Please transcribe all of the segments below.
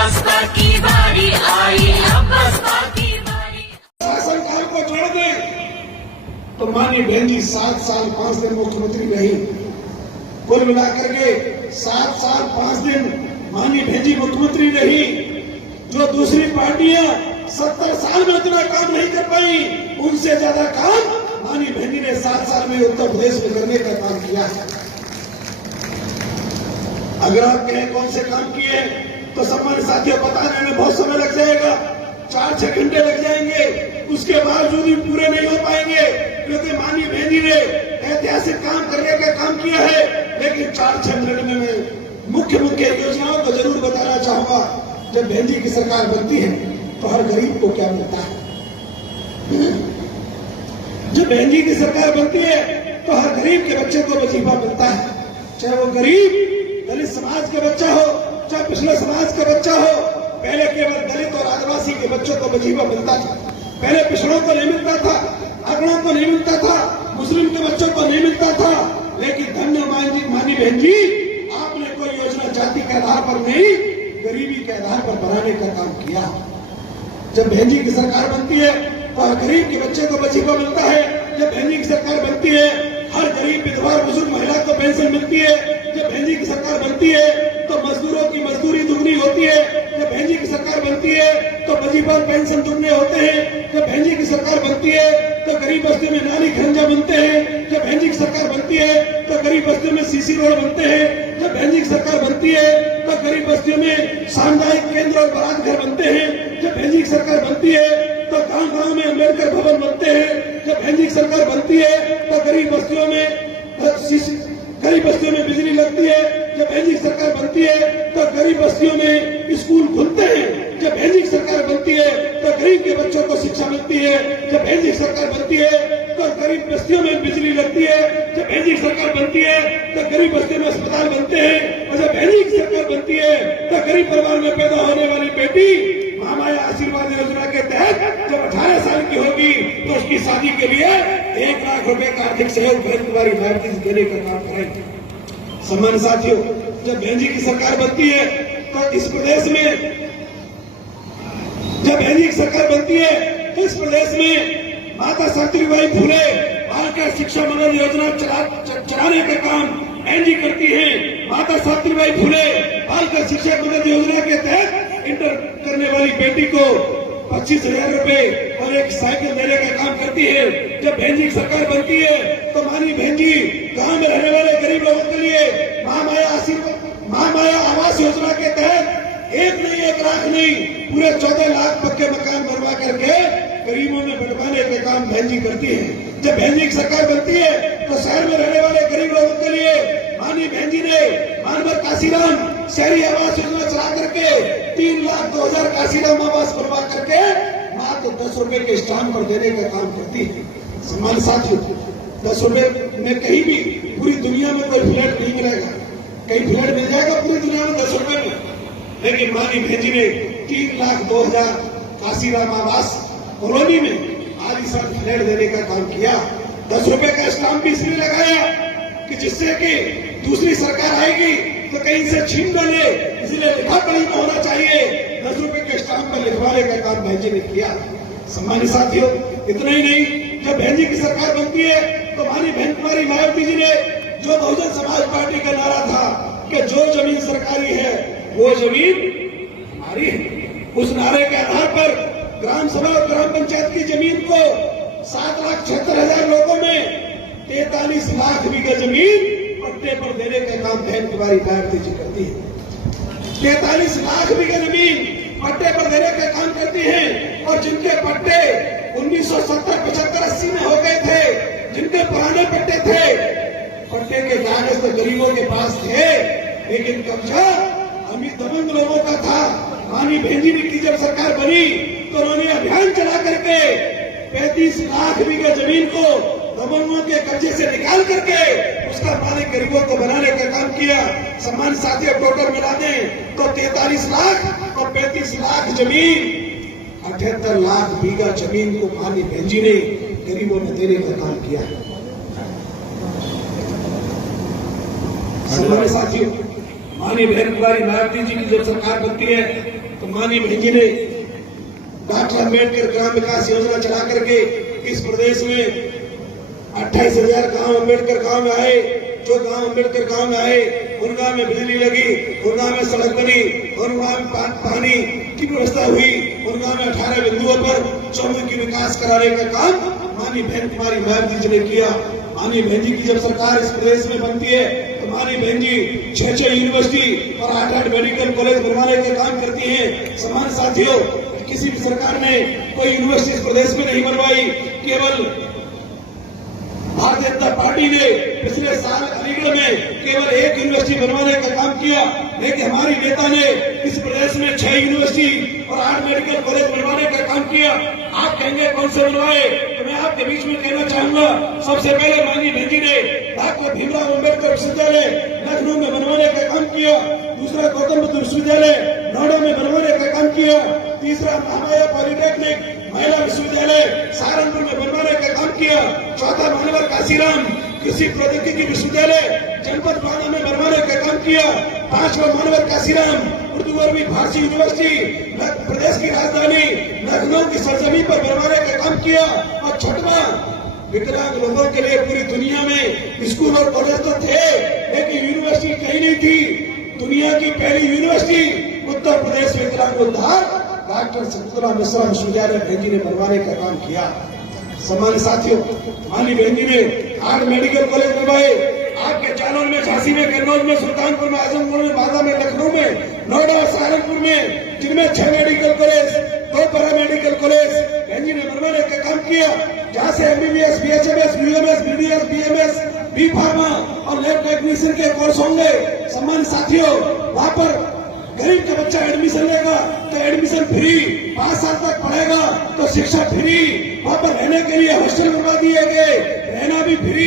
बसपा की बारी आई, अब बसपा की बारी। शासन काल को छोड़ दे तो माननीय बहन जी 7 साल 5 दिन मुख्यमंत्री रही। कुल मिलाकर के 7 साल 5 दिन माननीय बहन जी मुख्यमंत्री रही। जो दूसरी पार्टियां 70 साल में इतना काम नहीं कर पाई, उनसे ज्यादा काम माननीय बहन जी ने 7 साल में उत्तर प्रदेश में करने का काम किया है। अगर आप कहें कौन से काम किए तो सम्मानित साथियों बताने में बहुत समय लग जाएगा, 4-6 घंटे लग जाएंगे, उसके बावजूद भी पूरे नहीं हो पाएंगे, क्योंकि माननीय बहन जी ने ऐतिहासिक काम करने का काम किया है। लेकिन 4-6 मिनट में मैं मुख्य योजनाओं को जरूर बताना चाहूंगा। जब बहन जी की सरकार बनती है तो हर गरीब को क्या मिलता है? जब बहन जी की सरकार बनती है तो हर गरीब के बच्चे को वजीफा मिलता है, चाहे वो गरीब दलित समाज का बच्चा हो, चाहे पिछले समाज का बच्चा हो। पहले केवल दलित और आदिवासी के बच्चों को वजीफा मिलता था, पहले पिछड़ों को नहीं मिलता था, अगड़ों को नहीं मिलता था, मुस्लिम के बच्चों को नहीं मिलता था। लेकिन धन्य माननीय बहन जी, आपने कोई योजना जाति के आधार पर नहीं, गरीबी के आधार पर बनाने का काम किया। जब बहन जी की सरकार बनती है तो हर गरीब के बच्चे को वजीफा मिलता है। जब बहन जी की सरकार बनती है हर गरीब विधवा बुजुर्ग महिला को पेंशन मिलती है। जब बहन जी की सरकार बनती है तो मजदूरों की मजदूरी दुगनी होती है। जब बहन जी की सरकार बनती है तो वजीफा पेंशन दुगने होते हैं। जब बहन जी की सरकार बनती है तो गरीब बस्ती में नाली खंजा बनते हैं। जब बहन जी की सरकार बनती है तो गरीब बस्तियों में सीसी रोड बनते हैं। जब बहन जी की सरकार बनती है तो गरीब बस्तियों में सामुदायिक केंद्र और बारात घर बनते हैं। जब बहन जी की सरकार बनती है तो गांव-गांव में अम्बेडकर भवन बनते हैं। जब बहन जी की सरकार बनती है तो गरीब बस्तियों में बिजली लगती है। जब बहन जी की सरकार बनती है तो गरीब बस्तियों में स्कूल खुलते हैं। जब बहन जी की सरकार बनती है तो गरीब के बच्चों को शिक्षा मिलती है। जब बहन जी की सरकार बनती है तो गरीब बस्तियों में बिजली लगती है। जब बहन जी की सरकार बनती है तो गरीब बस्तियों में अस्पताल बनते हैं। और जब बहन जी की सरकार बनती है तो गरीब परिवार में पैदा होने वाली बेटी महामाया आशीर्वाद योजना के तहत जब 18 साल की होगी तो उसकी शादी के लिए 1 लाख रुपए का आर्थिक सहयोग बहन कुमारी मायावती जी देने का काम करेंगे। सम्मानित साथियों, जब बहन जी की सरकार बनती है तो इस प्रदेश में जब बहन जी की सरकार बनती है तो इस प्रदेश में माता सावित्रीबाई फुले बालिका शिक्षा मदद योजना चलाने का काम बहन जी करती है। माता सावित्रीबाई फुले बालिका शिक्षा मदद योजना के तहत इंटर करने वाली बेटी को 25,000 रुपए और एक साइकिल देने का काम करती है। जब बहन जी की सरकार बनती है तो माननीय बहन जी गांव में रहने वाले गरीब लोगों के लिए महामाया आवास योजना के तहत 1 लाख नहीं पूरे 14 लाख पक्के मकान बनवा करके गरीबों में बंटवाने का काम बहन जी करती है। जब बहन जी की सरकार बनती है तो शहर में रहने वाले गरीब लोगों के लिए माननीय बहन जी ने मानवर काशीराम शहरी आवास योजना चला करके 3,02,000 काशीराम आवास बनवा करके मात्र 10 रुपए के स्टाम्प पर देने का काम करती है। सम्मानित साथियों, 10 रुपए में कहीं भी पूरी दुनिया में कोई फ्लैट नहीं मिलेगा, कहीं फ्लैट मिल जाएगा पूरी दुनिया में 10 रुपए में, लेकिन माननीय बहन जी ने 3,02,000 काशीराम आवास कॉलोनी में आलीशान फ्लैट देने का काम किया। 10 रुपए का स्टाम्प भी इसलिए लगाया कि जिससे कि दूसरी सरकार आएगी तो कहीं से छीन न ले, इसलिए लिखा पढ़ी में होना चाहिए। 10 रुपए के स्टाम्प पर लिखवाने का काम बहन जी ने किया। सम्मानित साथियों, इतना ही नहीं, जब बहन जी की सरकार बनती है तो माननीय बहन कुमारी मायावती जी ने जो बहुजन समाज पार्टी का नारा था कि जो जमीन सरकारी है वो जमीन हमारी है, उस नारे के आधार पर ग्राम सभा और ग्राम पंचायत की जमीन को 7,76,000 लोगों में 43 लाख बीघा जमीन पट्टे पर देने का काम बहन कुमारी मायावती जी करती है। 43 लाख बीघा जमीन पट्टे पर देने का काम करती है। और जिनके पट्टे 1970, 75, 80 में हो गए थे, जिनके पुराने पट्टे थे, पट्टे के कागज तो गरीबों के पास थे, लेकिन कब्जा अमीर दबंग लोगों का था। माननीय बहन जी की जब सरकार बनी तो उन्होंने अभियान चला करके 35 लाख बीघा जमीन को दबंगों के कब्जे से निकाल करके उसका मालिक गरीबों को बनाने का काम किया। सम्मान साथियों, टोटल मिला दें तो 43 लाख और 35 लाख जमीन, 78 लाख बीघा जमीन को माननीय बहन जी ने गरीबों में देने का काम किया। सम्मान साथियों, माननीय बहन कुमारी मायावती जी की जब सरकार बनती है तो माननीय बहन जी ने डॉक्टर अम्बेडकर ग्राम विकास योजना चला करके इस प्रदेश में 28,000 गांव अम्बेडकर गांव में आए। जो गांव अम्बेडकर गांव में आए उन गांव में बिजली लगी, उन गांव में सड़क बनी, उन गांव में पानी की व्यवस्था हुई, उन गांव में 18 बिंदुओं पर चौमुखी विकास कराने का काम माननीय बहन कुमारी मायावती जी ने किया। माननीय बहन जी की जब सरकार इस प्रदेश में बनती है तो माननीय बहन जी 6 यूनिवर्सिटी और 8 मेडिकल कॉलेज बनवाने का काम करती हैं। समान साथियों, किसी भी सरकार ने कोई यूनिवर्सिटी इस प्रदेश में नहीं बनवाई। केवल भारतीय जनता पार्टी ने पिछले साल अलीगढ़ में केवल 1 यूनिवर्सिटी बनवाने का काम किया, लेकिन हमारी नेता ने इस प्रदेश में 6 यूनिवर्सिटी और 8 मेडिकल कॉलेज बनवाने का काम किया। आप कहेंगे कौन से बनवाए, तो मैं आपके बीच में कहना चाहूंगा, सबसे पहले माननीय बहन जी ने डॉक्टर भीमराव अम्बेडकर विश्वविद्यालय लखनऊ में बनवाने का काम किया। दूसरा गौतम बुद्ध विश्वविद्यालय नोएडा में बनवाने का काम किया। तीसरा महामाया पॉलिटेक्निक महिला विश्वविद्यालय सहारनपुर में बनवाने का काम किया। चौथा मानवर काशीराम कृषि प्रौद्योगिकी विश्वविद्यालय जनपद बांदा में बनवाने का काम किया। 5वां मानवर काशीराम उर्दू अरबी फारसी यूनिवर्सिटी प्रदेश की राजधानी लखनऊ की सरजमीन पर बनवाने का काम किया। और 6वां विकलांग लोगों के लिए पूरी दुनिया में स्कूल और कॉलेज तो थे, लेकिन यूनिवर्सिटी कहीं नहीं थी। दुनिया की पहली यूनिवर्सिटी उत्तर प्रदेश विकलांग उद्धार डॉक्टर शकुंतला मिश्रा विश्वविद्यालय बहन जी ने बनवाने का काम किया। सम्मानित साथियों, माननीय बहन जी ने 8 मेडिकल कॉलेज बनवाए। आपके जालौन में, झांसी में, कन्नौज में, सुल्तानपुर में, आजमगढ़ में, बांदा में, लखनऊ में, नोएडा और सहारनपुर में, जिनमें 6 medical college, 2 para medical college बहन जी ने बनवाने का काम किया। जहाँ से MBBS, BHMS, BMS, BDS, BMS, B pharma और लैब टेक्नीशियन के कोर्स होंगे। सम्मानित साथियों, वहाँ पर गरीब का बच्चा एडमिशन लेगा तो एडमिशन फ्री, 5 साल तक पढ़ेगा तो शिक्षा फ्री। वहाँ पर रहने के लिए हॉस्टल बनवा दिए गए, रहना भी फ्री,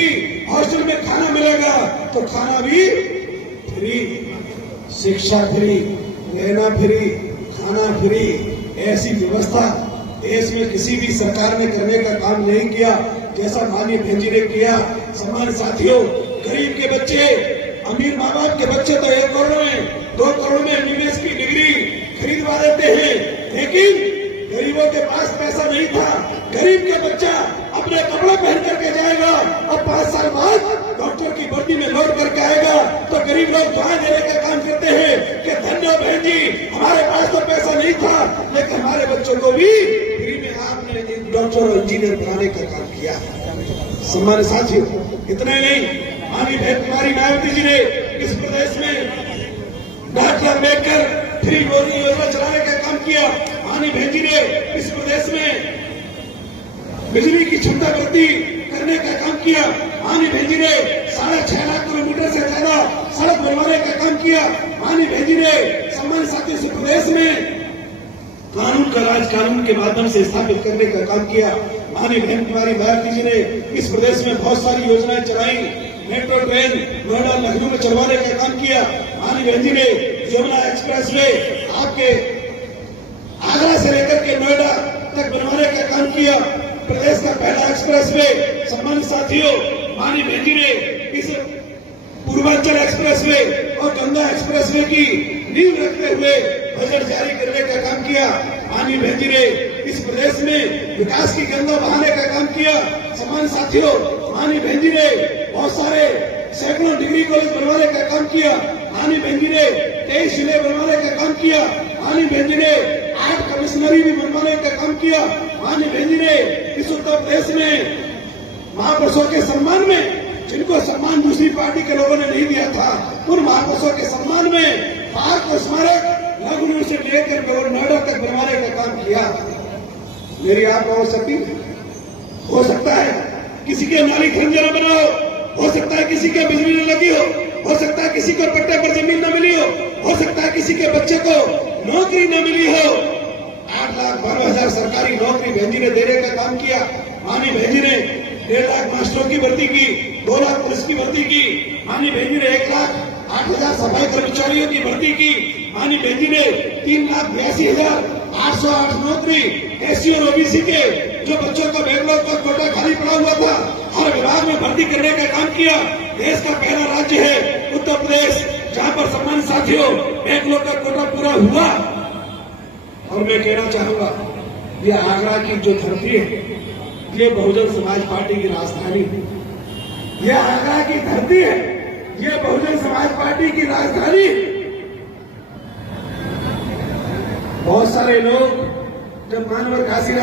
हॉस्टल में खाना मिलेगा तो खाना भी फ्री, शिक्षा फ्री, रहना फ्री, खाना फ्री। ऐसी व्यवस्था देश में किसी भी सरकार ने करने का काम नहीं किया जैसा माननीय बहन जी ने किया। सम्मानित साथियों, गरीब के बच्चे, अमीर माँ बाप के बच्चे तो 1 करोड़ में, 2 करोड़ में MBBS की डिग्री खरीदवा देते हैं, लेकिन गरीबों के पास पैसा नहीं था। गरीब का बच्चा अपने कपड़े पहन करके जाएगा और 5 साल बाद डॉक्टर की वर्दी में लौट करके आएगा तो गरीब लोग दुआ देने का काम करते हैं कि धन्य बहन जी, हमारे पास तो पैसा नहीं था लेकिन हमारे बच्चों को भी फ्री में आपने डॉक्टर और इंजीनियर बनाने का काम किया। सम्मानित साथियों, इतना ही नहीं, माननीय बहन कुमारी मायावती जी ने इस प्रदेश में डॉक्टर अम्बेडकर फ्री रोजगार योजना चलाने का काम किया। माननीय बहन जी ने इस प्रदेश में बिजली की क्षमता वृद्धि करने का काम किया। माननीय बहन जी ने 6.5 लाख किलोमीटर से ज्यादा सड़क बनवाने का काम किया। माननीय बहन जी ने सम्मानित साथियों इस प्रदेश में कानून का राज कानून के माध्यम से स्थापित करने का काम किया। माननीय बहन कुमारी मायावती जी ने इस प्रदेश में बहुत सारी योजनाएं चलाई। मेट्रो ट्रेन नोएडा लखनऊ में चलवाने का काम किया। माननीय बहन जी ने यमुना एक्सप्रेस वे आपके आगरा से लेकर के नोएडा तक बनवाने का काम किया। प्रदेश का पहला एक्सप्रेस वे। सम्मानित साथियों, माननीय बहन जी ने इस पूर्वांचल एक्सप्रेस वे और गंगा एक्सप्रेस वे की नींव रखते हुए बजट जारी करने का काम किया। माननीय बहन जी ने इस प्रदेश में विकास की गंगा बहाने का काम किया। सम्मानित साथियों, माननीय बहन जी ने बहुत सारे सैकड़ों डिग्री कॉलेज बनवाने का काम किया। माननीय बहन जी ने 23 जिले बनवाने का काम किया। माननीय बहन जी ने 8 कमिश्नरी भी बनवाने का काम किया। माननीय बहन जी ने इस उत्तर प्रदेश में महापुरुषों के सम्मान में, जिनको सम्मान दूसरी पार्टी के लोगों ने नहीं दिया था, उन महापुरुषों के सम्मान में पार्क और स्मारक लखनऊ से लेकर नोएडा तक बनवाने का काम किया। मेरी आपको हो सकता है किसी के नाली खंजर न बनाओ, हो सकता है किसी के बिजली न लगी हो सकता है किसी को पट्टे पर जमीन न मिली हो सकता है किसी के बच्चे को नौकरी न मिली हो। 8,12,000 सरकारी नौकरी बहन जी ने देने का काम किया। माननीय बहन जी ने 1.5 लाख मास्टरों की भर्ती की, 2 लाख पुलिस की भर्ती की। माननीय बहन जी ने 1,08,000 सफाई कर्मचारियों की भर्ती की। माननीय बहन जी ने 3,82,808 नौकरी SC और OBC के जो बच्चों का बैकलॉग का कोटा खाली पड़ा हुआ था हर विभाग में भर्ती करने का काम किया। देश का पहला राज्य है उत्तर प्रदेश जहां पर सम्मानित साथियों बैंकलों का कोटा पूरा हुआ। और मैं कहना चाहूंगा, ये आगरा की जो धरती है, ये बहुजन समाज पार्टी की राजधानी है। ये आगरा की धरती है, ये बहुजन समाज पार्टी की राजधानी है। बहुत सारे लोग जब मानवर काशीराम